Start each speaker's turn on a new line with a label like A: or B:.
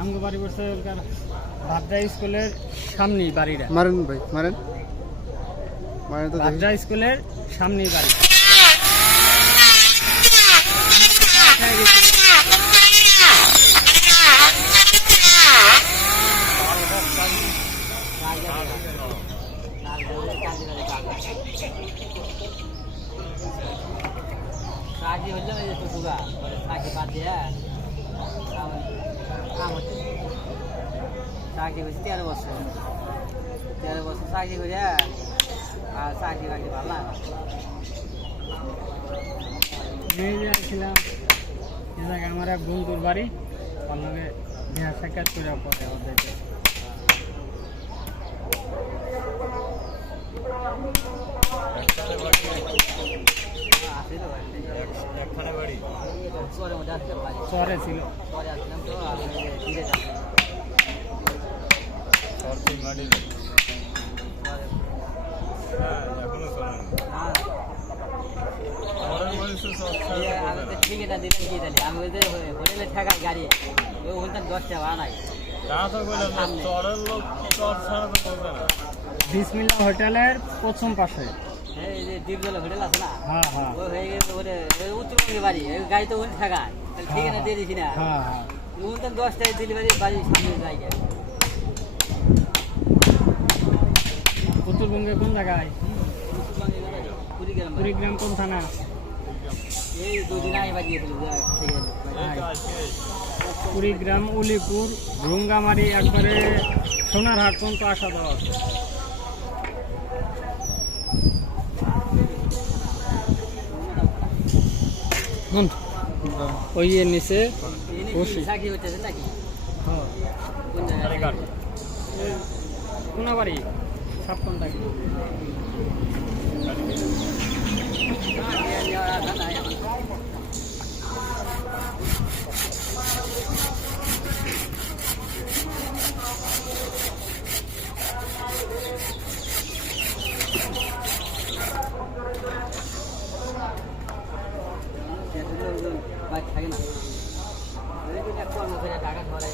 A: আমগো বাড়ি বসে ভাদ্রা স্কুলের সামনেই বাড়িটা।
B: মারেন ভাই মারেন। মারেন তো দেখি।
A: স্কুলের সামনেই বাড়ি।
C: সাজি হইল এই যে টুকুগা সাজি বাদ দিয়া চাকরি করছি তেরো বছর তেরো বছর চাকরি করে আর চাকরি বাকরি ভালো লাগে না।
A: এই যে আসছিলাম এ জায়গায় আমার এক বন্ধুর বাড়ি আপনাকে দেখা সাক্ষাৎ করে পরে ওদেরকে চরে ছিল।
C: আসলাম তো দিলেন কি আমি ওই যে হোটেলে থাকার গাড়ি ওই ওখানটা দশ টাকা নাই
A: বিসমিল্লা হোটেলের প্রথম পাশে।
C: এই হোটেল আছে না?
A: হ্যাঁ হ্যাঁ।
C: ওই হয়ে গেছে ওরে উত্তরবঙ্গে বাড়ি গাড়ি তো ওখানে থাকা তাহলে ঠিকানা দিয়ে দিছি না।
A: হ্যাঁ
C: বাড়ির সামনে
A: উত্তরবঙ্গে কোন জায়গায়?
C: কুড়িগ্রাম
A: কুড়িগ্রাম কোন থানা?
C: এই দুদিন আগে বাজিয়েছিল
A: কুড়িগ্রাম উলিপুর রুঙ্গামারি একবারে সোনারহাট পর্যন্ত আসা দেওয়া আছে ওই এর নিচে
C: কোন
A: ছাপ্পন টাকা
C: থাকে না। ঢাকা ধরে